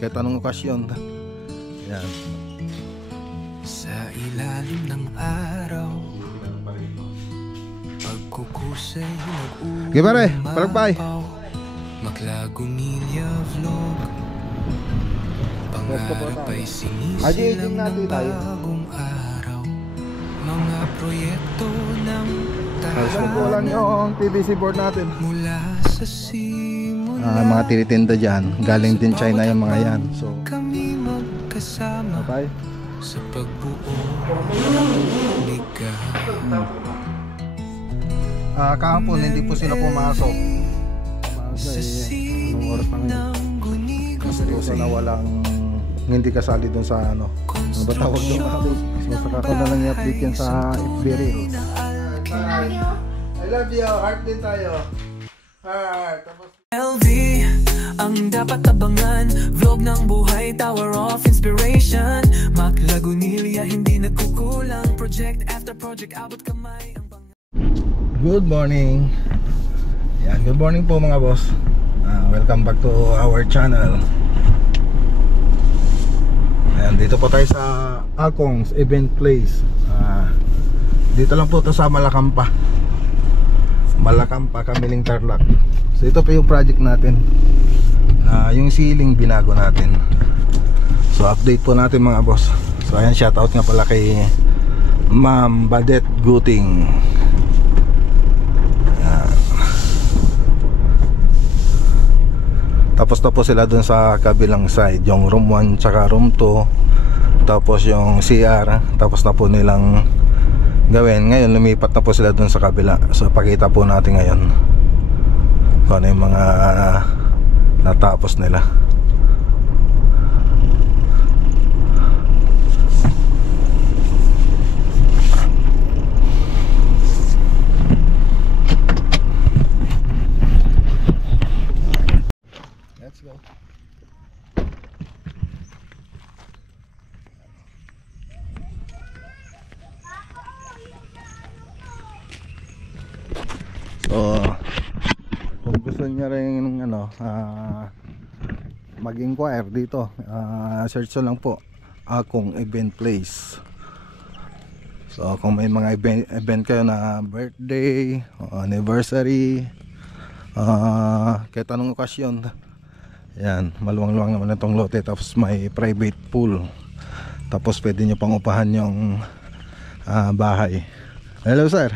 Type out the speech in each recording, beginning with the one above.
kahit anong okasyon. Yan. Sa ilalim ng araw, pagkukusay nag-uumapaw. Okay pare, palagpay. Maglagunilya vlog, pangarap ay sinisilang ng bagong araw. Mga proyekto ng Kulang yung PVC board natin. mula sa simula. Mga tinitinda dyan, galing din China yung mga yan. So Kami magkasama bye. sa pagbuo ng ligaw. Kahapon hindi po sila pumasok. Sa Anong oras pa ngayon? ng gunigo Gusto na walang hindi kasali dun sa ano ba tawag doon kapatid? So saka ko na lang i-update yan sa FB Reels. I love you. Heart din tayo. Heart. Tapos LV, ang dapat abangan. Vlog ng buhay, tower of inspiration. Maglagunilya, hindi nagkukulang. Project after project, abot kamay ang good morning. Yan, good morning po mga boss. Welcome back to our channel. Ayan, dito po tayo sa Akong's Event Place. Dito lang po to sa Malakampa, Kamiling Tarlac. So ito po yung project natin. Yung ceiling binago natin. So update po natin mga boss. So ayan, shoutout nga pala kay Ma'am Badet Guting. Tapos na po sila dun sa kabilang side, yung room 1 tsaka room 2. Tapos yung CR, tapos na po nilang gawin. Ngayon lumipat na po sila dun sa kabila. So pakita po natin ngayon kung ano yung mga natapos nila. Let's go. So kung gusto niya rin ano, mag-inquire dito, search lang po Akong Event Place. So kung may mga event kayo na birthday, anniversary, kahit anong okasyon, yan, maluwang-luwang naman itong lote. Tapos may private pool. Tapos pwede nyo pang upahan yung bahay. Hello sir.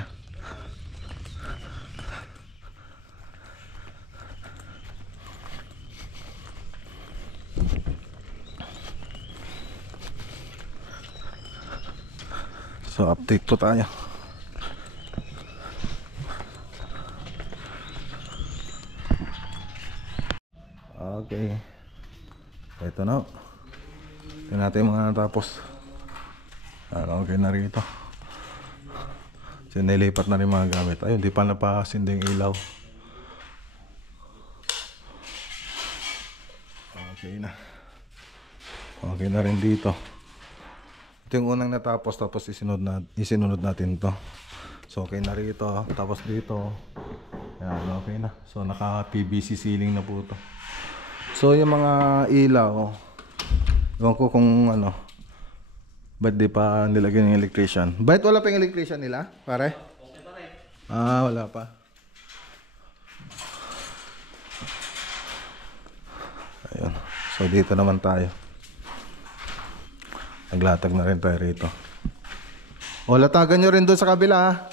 So update po tayo. Okay. Ito na. Tingnan natin yung mga natapos. Okay na rito. So nilipat na rin mga gamit. Ayun, di pa napasinding ilaw. Okay na. Okay na rin dito. Ito yung unang natapos, tapos isinunod natin to. So okay na rito. Tapos dito, ayan, okay na. So naka PVC ceiling na po to. So yung mga ilaw, ewan ko kung ano, ba't di pa nilagyan ng electrician. Ba't wala pa yung electrician nila, pare? Wala pa. Ayun. So dito naman tayo. Naglatag na rin tayo rito. O, latagan nyo rin doon sa kabila, ha?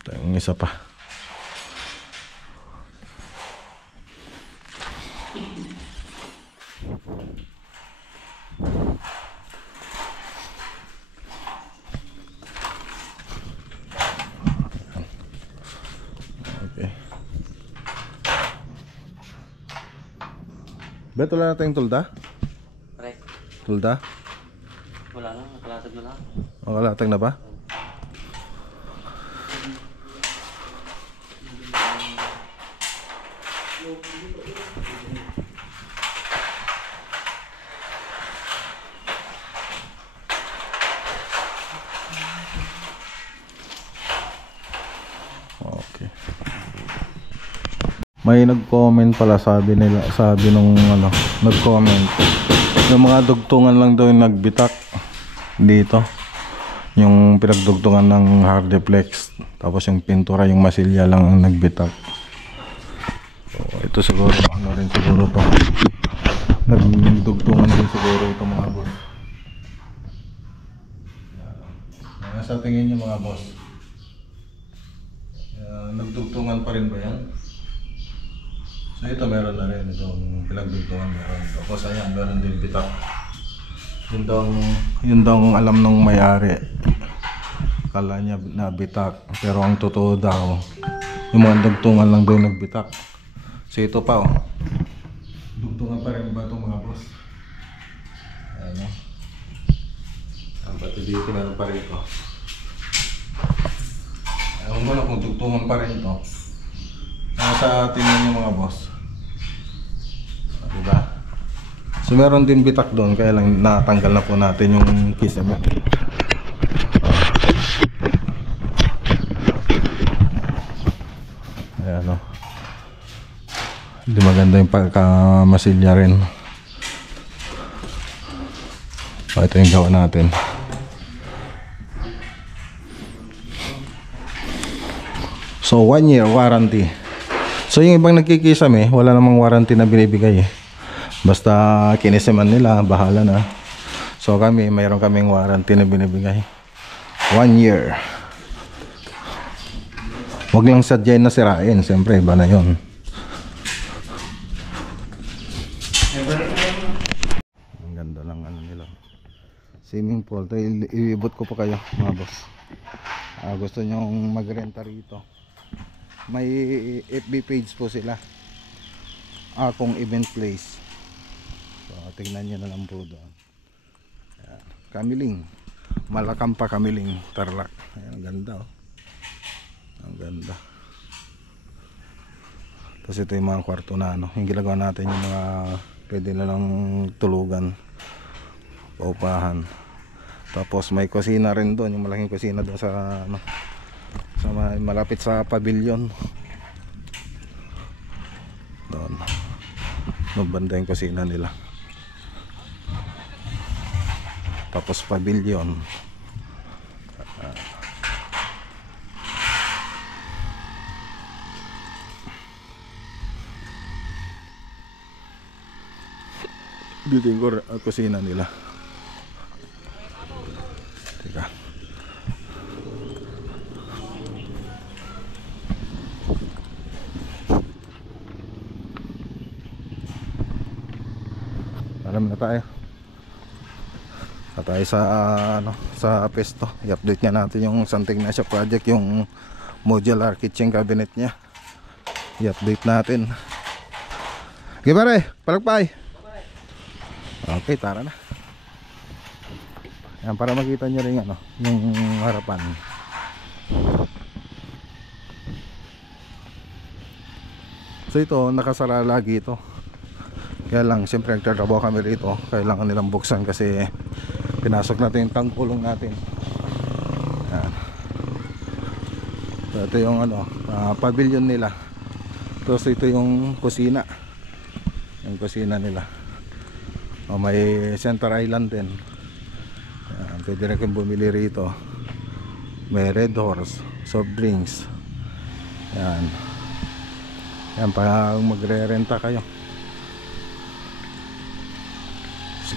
Ito yung isa pa. Bet, wala na tayong tulda? Pre, Tulda? wala lang, nakalatag na lang. O, kalatag na ba? May nag-comment pala, sabi nung ano, nag-comment. Yung mga dugtungan lang daw yung nagbitak dito. Yung pinagdugtungan ng hardiplex. Tapos yung pintura, yung masilya lang ang nagbitak. So, ito siguro, ano rin siguro to. Nagdugtungan din siguro ito mga boss. Ano sa tingin niyo mga boss? Nagdugtungan pa rin ba yan? So ito meron na rin, itong pinagdugtungan meron. Tapos ayan, meron din bitak. Yun daw ang alam nung may-ari. Kala niya na bitak, pero ang totoo daw, yung mga dugtungan lang daw nagbitak. So ito pa oh. Dugtungan pa rin ba itong mga boss? Ano? Ang pati dito meron pa rin ito. Ewan ko na kung dugtungan pa rin ito. Nasa tingnan niyo mga boss. Diba? So meron din bitak doon, kaya lang natanggal na po natin yung kisame. Ayan o. Hindi maganda yung pagkamasilya rin. O, ito yung gawa natin. So 1 year warranty. So yung ibang nagkikisame, wala namang warranty na binibigay eh. Basta kinisiman nila, bahala na. So kami, mayroon kaming warranty na binibigay. 1 year. Huwag lang sadyain na sirain, siyempre iba na yun. Ang ganda lang ano nila. Swimming pool. Ito, iibot ko pa kayo mga boss. Gusto nyong magrenta rito, may FB page po sila, Akong Event Place. So tignan nyo na lang po doon. Ayan. Kamiling, Malacampa Kamiling, Tarlac. Ayan, ang ganda oh. Ang ganda. Tapos ito yung mga kwarto na ano, yung ginagawa natin, yung mga pwede na lang tulugan, paupahan. Tapos may kusina rin doon, yung malaking kusina doon sa ano, sa malapit sa pavilion doon. Doon banda yung kusina nila. Tapos pavilion. Dito yung kusina nila. Teka. Alam na tayo. Tayo sa ano, sa pesto. I-update nga natin yung Santa Ignacia project, yung modular kitchen cabinet niya. I-update natin. Okay pare, palagpay. Okay, tara na. Yan, para makita nyo rin ano, yung harapan. So ito, nakasara lagi ito. Kaya lang, siyempre nagtatrabaho kami rito. Kailangan nilang buksan kasi pinasok natin yung tangkulong natin. Yan. So ito yung ano, pavilion nila. Tapos ito yung kusina. Yung kusina nila. O, may center island din. Yan, pwede rin kayong bumili rito. May Red Horse, soft drinks. Yan. Yan, pag magre-renta kayo.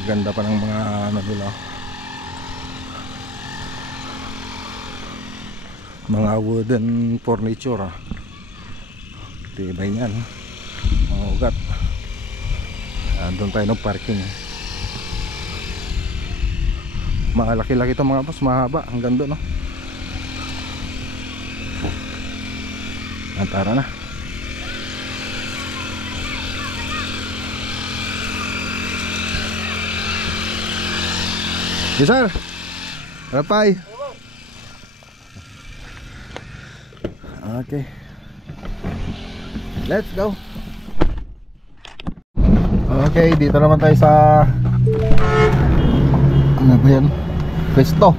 Ganda pa ng mga ano nila, mga wooden furniture. Tibay yan, mga ugat. Doon tayo ng parking. Malaki-laki ito mga boss, mahaba, ang ganda no. Tara na. Yes sir. Rapay. Okay. Let's go. Okay, dito naman tayo sa ano ba yan? Pesto.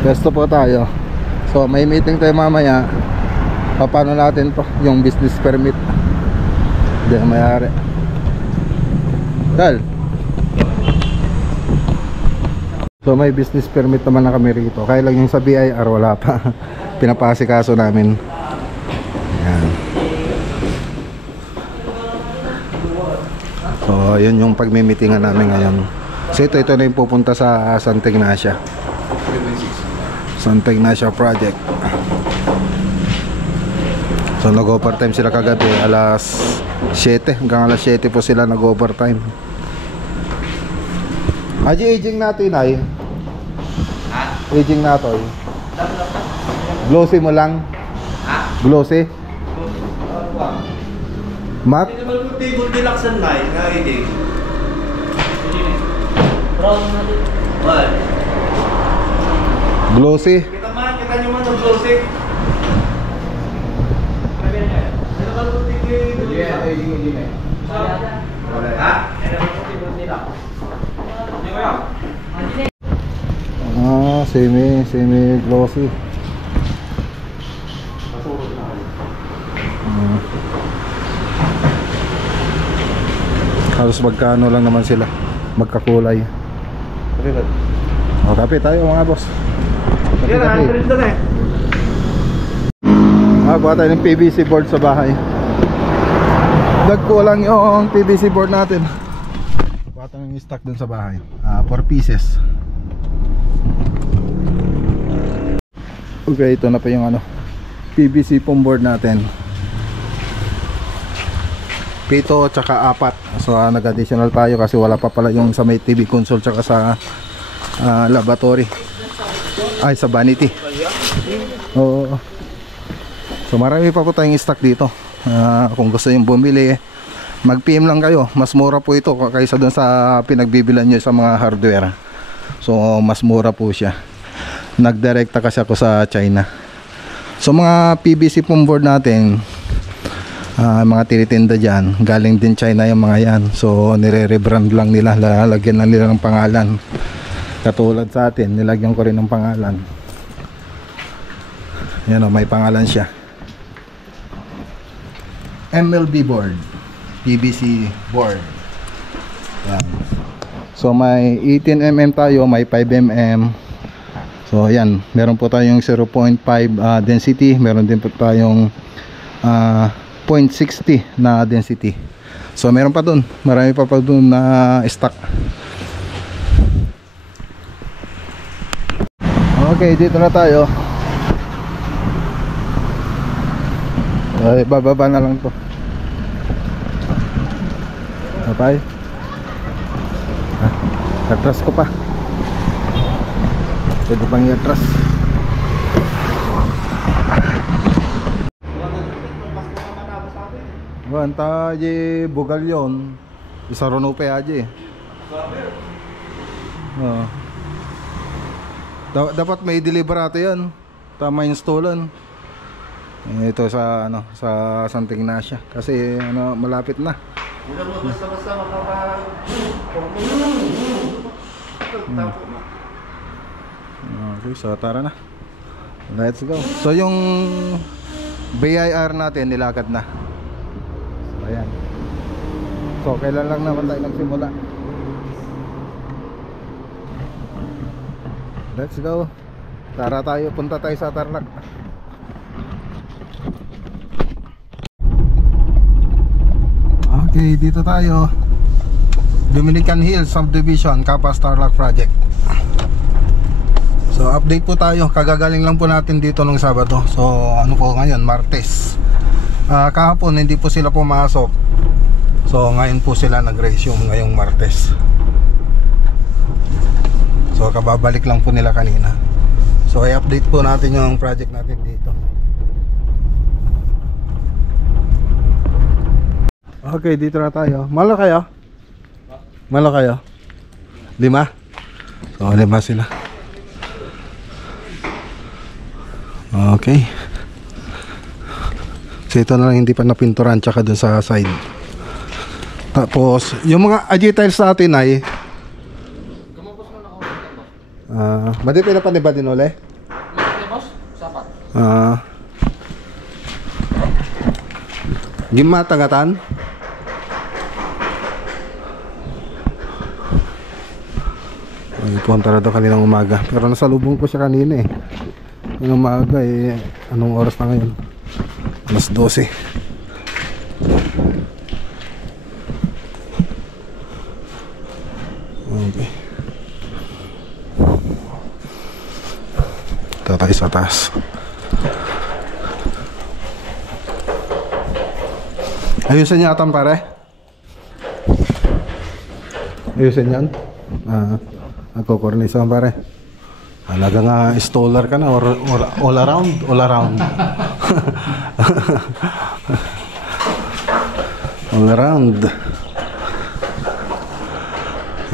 Pwesto po tayo. So may meeting tayo mamaya. Paano natin to, yung business permit. Hindi na mayari. Dal. So may business permit naman na kami rito. Kaya lang yung sa BIR wala pa. Pinapasikaso namin. Ayan. So yun yung pagmimitingan namin ngayon. So ito na yung pupunta sa Santa Ignacia. Santa Ignacia project. So nag-overtime sila kagabi alas 7 hanggang alas 7 po sila nag-overtime. Aji aging natin ay. Aging natin. Glossy mo lang. Glossy. Mat. Table deluxe and light nga hindi. Brown natin. What? Glossy. Kita nyo man ang glossy. Ha? Ah, semi glossy. Halos magkano lang naman sila, magkakulay. O, kape tayo mga boss. Kape, kape. Buha tayo ng PVC board sa bahay. Nagkulang yung PVC board natin. Buha tayo ng stock dun sa bahay. 4 pieces. Okay, ito na pa yung PVC foam board natin. 7 tsaka 4. So nag-additional tayo kasi wala pa pala yung sa may TV console tsaka sa laboratory. Ay, sa vanity. Oo. So marami pa po tayong stock dito. Kung gusto yung bumili, mag-PM lang kayo. Mas mura po ito kaysa dun sa pinagbibilan nyo sa mga hardware. So mas mura po siya. Nagdirekta kasi ako sa China. So mga PVC foam board natin, mga tinitinda dyan, galing din China yung mga yan. So nire-rebrand lang nila, lalagyan lang nila ng pangalan. Katulad sa atin, nilagyan ko rin ng pangalan. Yan o, may pangalan siya. MLB board, PVC board. Yan. So may 18mm tayo, may 5mm. So yan, meron po tayong 0.5 density, meron din po tayong 0.60 na density. So meron pa dun, marami pa dun na stock. Okay, dito na tayo. Ay, bababa na lang to. Bye. Atras ko pa. Pwede pang i-atras. Wanta aja bugal yon. Isa ronope aja. Dapat may deliver ate yan. Tama installan. Ito sa sa Santa Ignacia kasi malapit na. Basta Okay, so tara na. Let's go. So yung BIR natin nilakad na. So ayan. So kailan lang naman tayo nagsimula. Let's go. Tara tayo, punta tayo sa Tarlac. Okay, dito tayo. Dominican Hills Subdivision, Capas Tarlac Project. So update po tayo. Kagagaling lang po natin dito nung Sabado. So ano po ngayon, Martes. Kahapon hindi po sila pumasok. So ngayon po sila nag-resume ngayong Martes. So kababalik lang po nila kanina. So i-update po natin yung project natin dito. Okay, dito na tayo. Malo kayo? Malo kayo? 5? So 5 sila. Okay. So ito na lang hindi pa napinturan tsaka dun sa side. Tapos yung mga AJ tiles natin ay madipin na pa ni ba din uli? Gimatagatan. Ay, punta na daw kaninang umaga. Pero nasalubong ko siya kanina eh. Yung umaga eh, anong oras na ngayon? Alas 12. Okay. Tatay sa taas. Ayusin niya atan pare. Ayusin yan. Nagko-cornice pare. Halaga nga installer ka na or all around, all around. All around.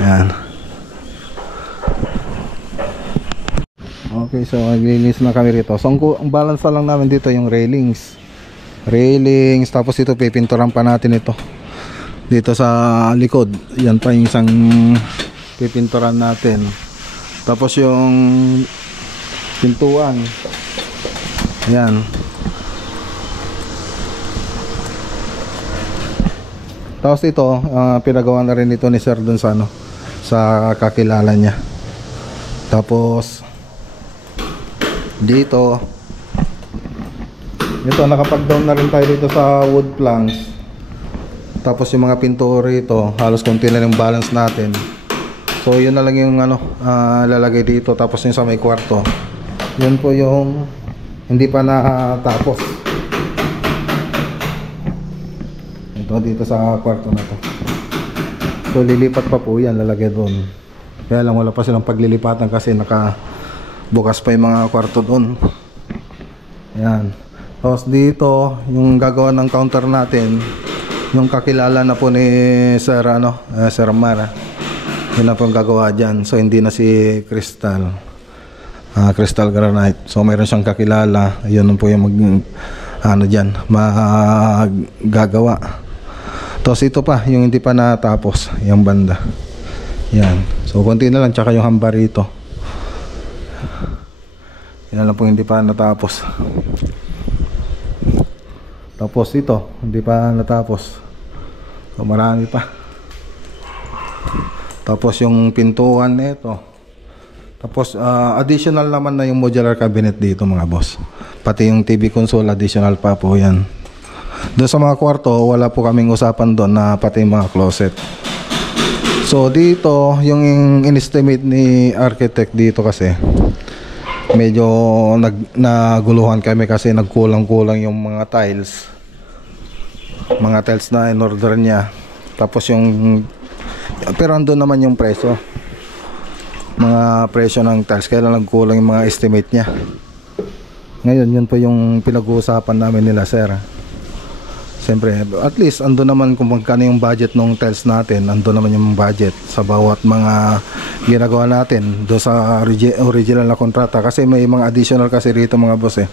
Yan. Okay, so maglilinis na kami rito. So ang balance na lang namin dito yung railings. Tapos ito pipinturan pa natin ito dito sa likod. Yan pa yung isang pipinturan natin. Tapos yung pintuan, yan. Tapos ito pinagawa na rin ito ni sir dun sa ano, sa kakilala niya. Tapos dito nakapag-down na rin tayo dito sa wood planks. Tapos yung mga pintura rito, halos konti na yung balance natin. So yun na lang yung ano, lalagay dito. Tapos yung sa may kwarto, yun po yung hindi pa natapos. Ito dito sa kwarto na to. So lilipat pa po yan, lalagay doon. Kaya lang wala pa silang paglilipatan kasi nakabukas pa yung mga kwarto doon. Yan. Tapos dito yung gagawa ng counter natin, yung kakilala na po ni Sir Sir Mara. Yun na po yung gagawa dyan. So hindi na si Crystal Crystal Granite. So mayroon siyang kakilala. Yun po yung gagawa. Tapos ito pa yung hindi pa natapos, yung banda. Yan. So konti na lang, tsaka yung hamba rito. Yan lang po hindi pa natapos. Tapos ito, hindi pa natapos. So marami pa. Tapos yung pintuan nito. Tapos additional naman na yung modular cabinet dito mga boss. Pati yung TV console additional pa po yan. Doon sa mga kwarto, wala po kaming usapan doon na pati yung mga closet. So dito, yung in-estimate ni architect dito kasi medyo naguluhan kami kasi nagkulang-kulang yung mga tiles na in order niya. Tapos yung pero andun naman yung presyo, mga presyo ng tiles, kaya lang nagkulang yung mga estimate niya. Ngayon yun po yung pinag-uusapan namin nila sir. Siyempre at least andun naman kung magkano yung budget ng tiles natin, andun naman yung budget sa bawat mga ginagawa natin do sa original na kontrata, kasi may mga additional kasi rito mga boss eh.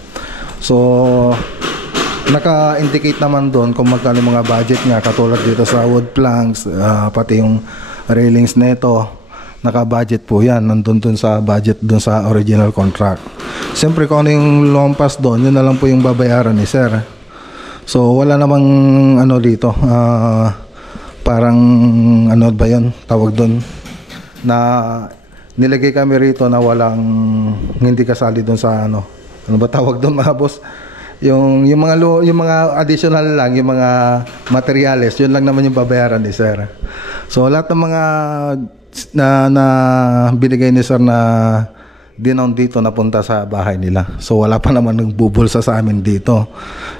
So naka-indicate naman doon kung magkano yung mga budget niya, katulad dito sa wood planks, pati yung railings nito, naka-budget po yan, nandun dun sa budget dun sa original contract. Siyempre kung ano yung lumampas doon, yun na lang po yung babayaran ni sir. So wala namang ano dito, parang ano ba yun tawag doon, na nilagay kami rito na walang hindi kasali doon sa ano ba tawag doon mga boss, yung mga additional lang, yung mga materials, yun lang naman yung babayaran ni sir. So lahat ng mga na binigay ni sir na dinown dito napunta sa bahay nila. So wala pa naman nagbubulsa sa amin dito.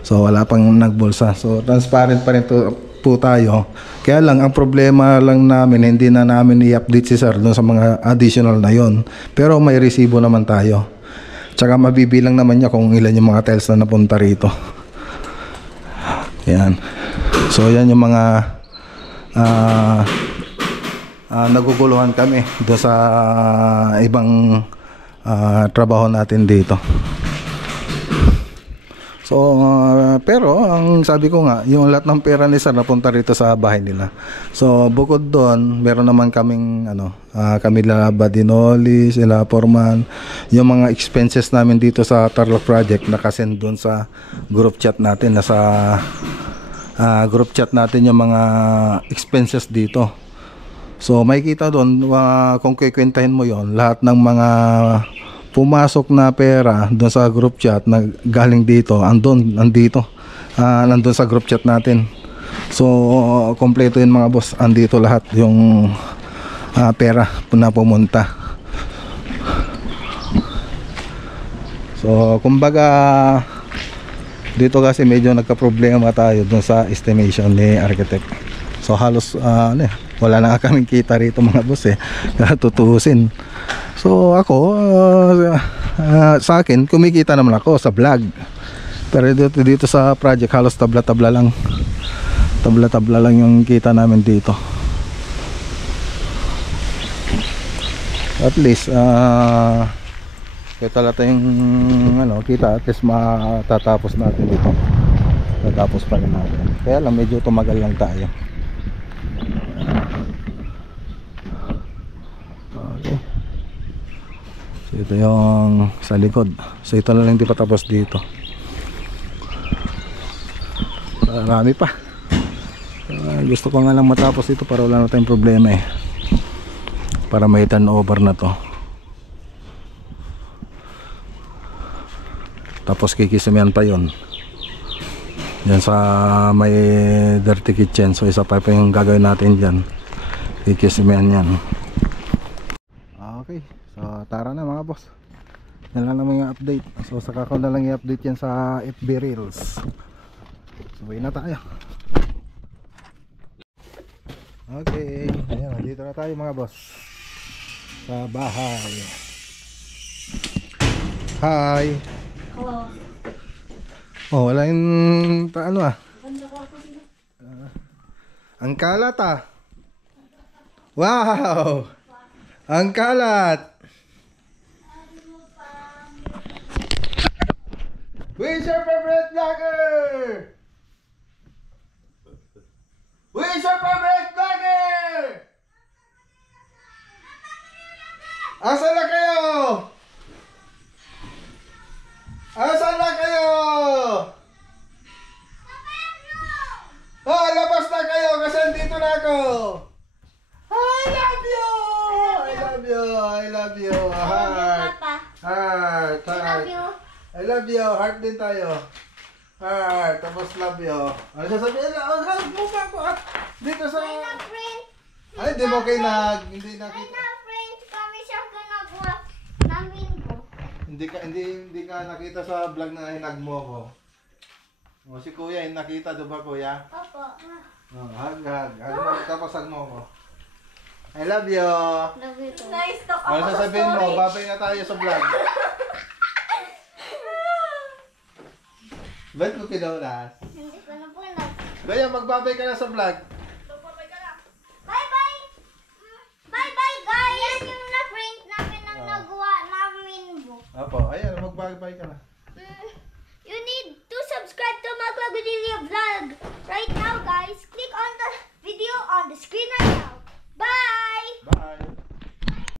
So wala pang nagbulsa. So transparent pa rin po tayo. Kaya lang ang problema lang namin, hindi na namin i-update si sir doon sa mga additional na yon. Pero may resibo naman tayo. Tsaka mabibilang naman niya kung ilan yung mga tiles na napunta rito. Yan. So yan yung mga naguguluhan kami doon sa ibang trabaho natin dito. So, pero ang sabi ko nga, yung lahat ng pera ni Sir napunta rito sa bahay nila. So, bukod doon, meron naman kaming Camila Badinoli, sila Forman, yung mga expenses namin dito sa Tarlac Project nakasend doon sa group chat natin, nasa group chat natin yung mga expenses dito. So, makikita doon kung kikwentahin mo yon, lahat ng mga pumasok na pera doon sa group chat na galing dito, nandun sa group chat natin. So, kompleto yun mga boss, andito lahat yung pera na pumunta. So, kumbaga dito kasi medyo nagka-problema tayo doon sa estimation ni architect. So, halos wala na kaming kita rito mga boss tutusin. So ako sa akin kumikita naman ako sa vlog. Pero dito sa project halos tabla-tabla lang. Tabla-tabla lang yung kita namin dito. At least kita lang yung kita, at least matatapos natin dito. Tatapos pa rin natin. Kaya lang medyo tumagal lang tayo. Ito yung sa likod. So ito na lang, di pa tapos dito. Marami pa. Gusto ko nga lang matapos dito para wala na tayong problema para may turnover na to. Tapos kikisamihan pa yon yan sa may dirty kitchen. So isa pa yung gagawin natin dyan, kikisamihan yan. Okay, so tara na mga boss, yan lang naman yung update. So saka ko na lang i-update yan sa FB Reels. So uwi na tayo. Okay, ayan, dito na tayo mga boss sa bahay. Hi. Hello. Oh, wala yung ang kalat Wow, ang kalat. Who is your favorite vlogger? Who is your favorite vlogger? Asan na kayo? Asan na kayo? Oh, labas na kayo kasi andito na ako. I love you! I love you! I love you! Heart! Heart! Heart! I love you! Heart din tayo. Heart! Tapos love you. Ano sasabihin na? Oh, hug mo pa ako. Dito sa... Ay, hindi mo kayo hindi nakita. Hindi ka nakita sa vlog na hinag mo ko. O si kuya, yung nakita doon ba kuya? Opo. Oh, hug. Hug mo, tapos hug mo ko. I love you. Love you too. Nice talk ako Ano sasabihin mo? Babay na tayo sa vlog. Ba't mo kinulas? Hindi ko na po na. Kuya, magbabay ka na sa vlog. Bye-bye! Bye-bye guys! Yan yung na-print namin ang nagawa namin book. Apo, ayan, magbabay ka na.